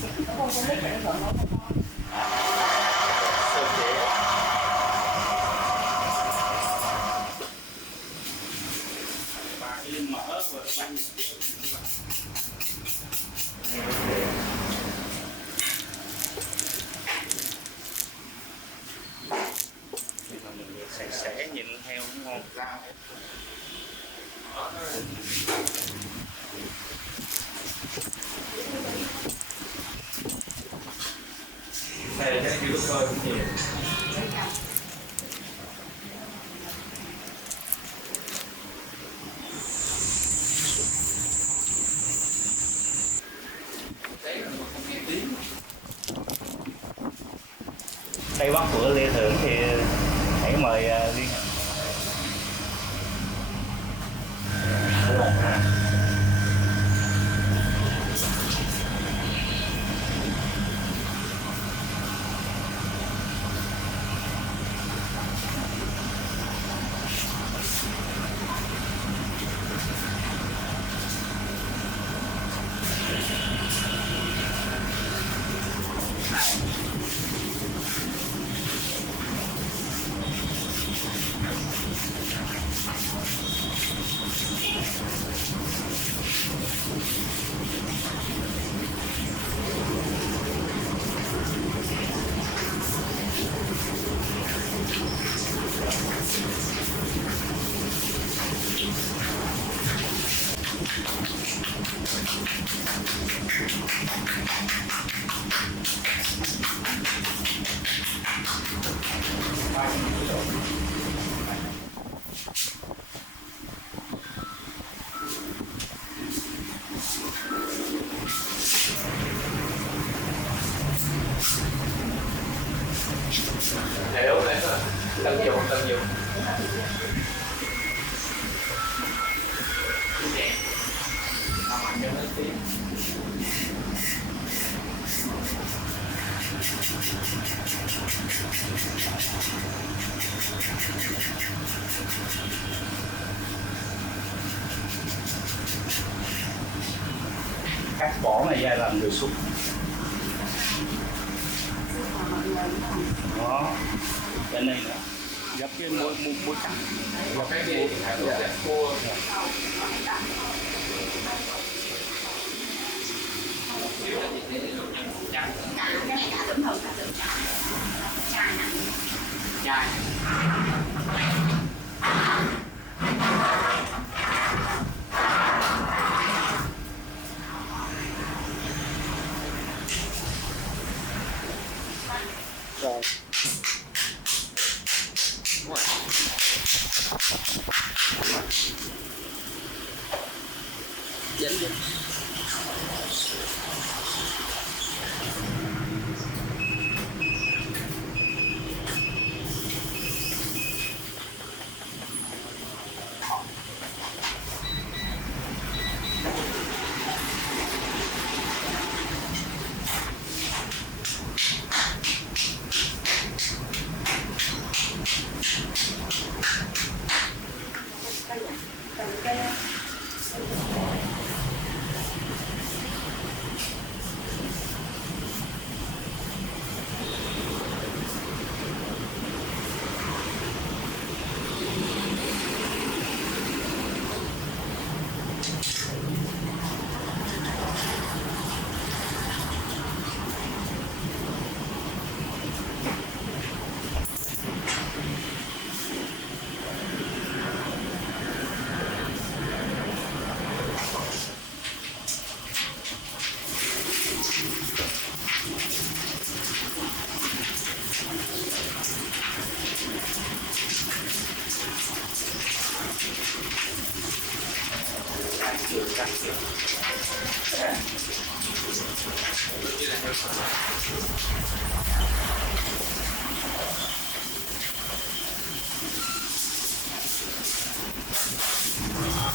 Nó không có biết để gọi nó không có. Sơ chế. Và cái mỡ và bánh thì mà mình sẽ nhìn heo nó ngon. Này là cái thôi cũng nhiều. Tây Bắc của Lê Thưởng thì hãy mời Liên. Nếu đấy là tận dụng Cắt bỏ này ra làm người súp. Đó, cái này nữa. Gấp cái muối cắt. một cái gì cua. Chai. Rồi. Dính dính.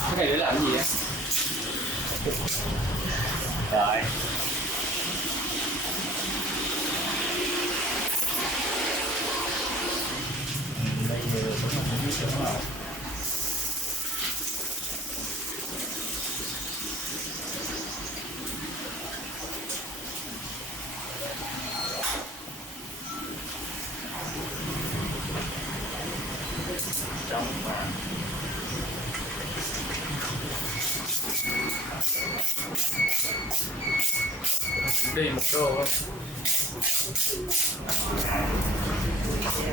Cái này để làm cái gì á? Rồi. Bây giờ cũng không biết nữa rồi. trong mà đi một đô không?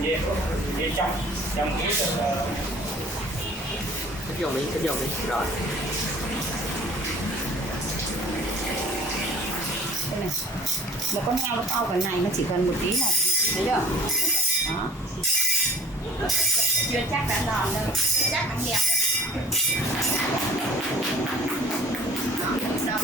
dê dê trong cái được Kích vô đi rồi. Đây này. Một con heo nó to cái này nó chỉ cần một tí là thấy chưa? Đó. Chưa chắc đã giòn đâu, chưa chắc đã đẹp. Đó, đồng.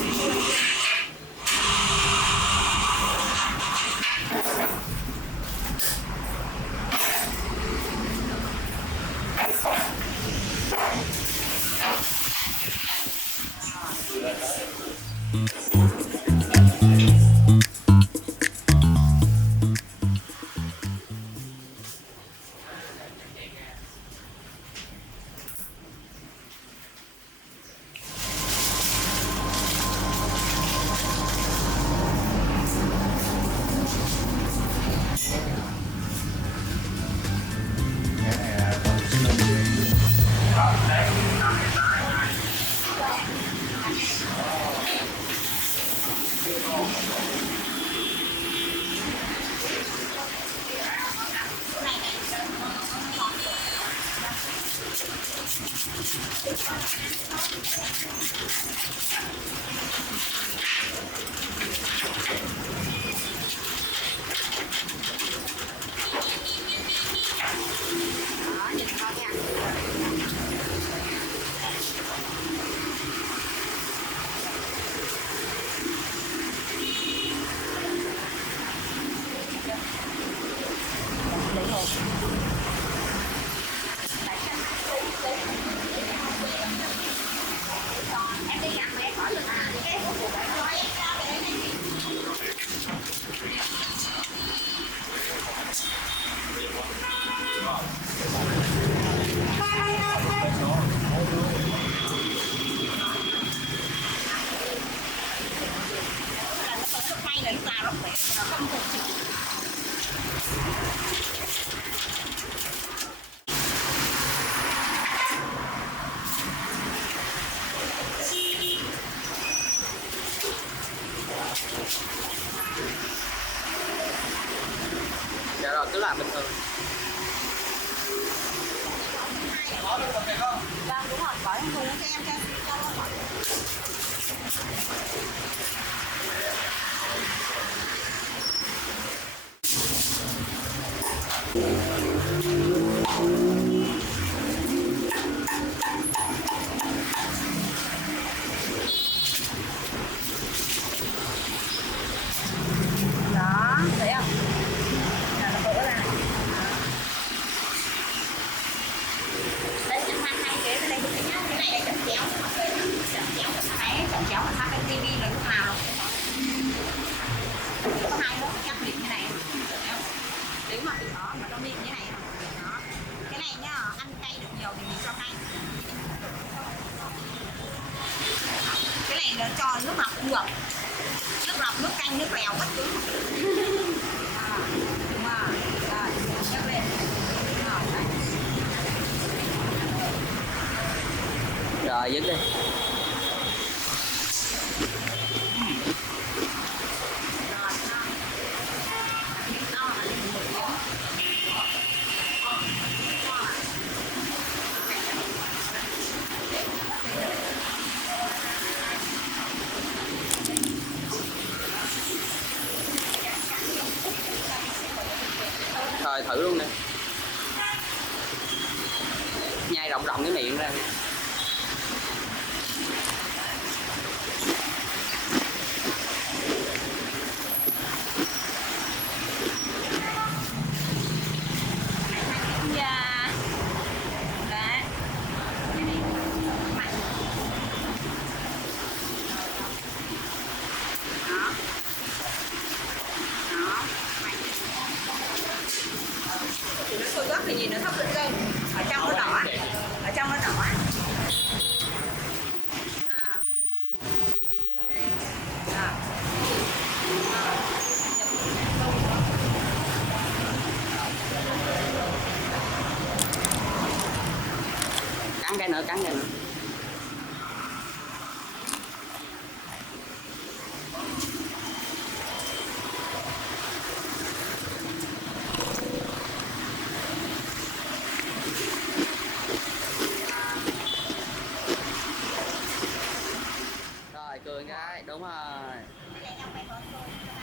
Dạ rồi, cứ làm bình thường. Vâng đúng rồi, có em dùng cho em cho nó khỏi. Đó, thấy không? Là nó vỡ ra. Đây chấm than hai kế bên đây cái nhá, cái này là chấm chéo, chấm chéo cái máy, chấm chéo mà phát cái tivi là lúc nào có hai nó chắc định như này, nếu mà từ đó mà nó bị như này, đó, cái này nhá, ăn cay được nhiều thì mình cho cay, cái này nó cho nước lọc cũng được, nước lọc, nước canh, nước lèo bất cứ, đúng không? Rồi, nhấc lên, rồi, đấy. Rồi, dứt đi. Rồi, thử luôn nè. Nhai rộng rộng cái miệng ra. Thì nó sôi gấp thì nhìn nó thấp lên, ở trong nó đỏ, ở trong nó đỏ. cắn nha. Rồi cường cái đúng rồi. Cái này trong mày bỏ thôi.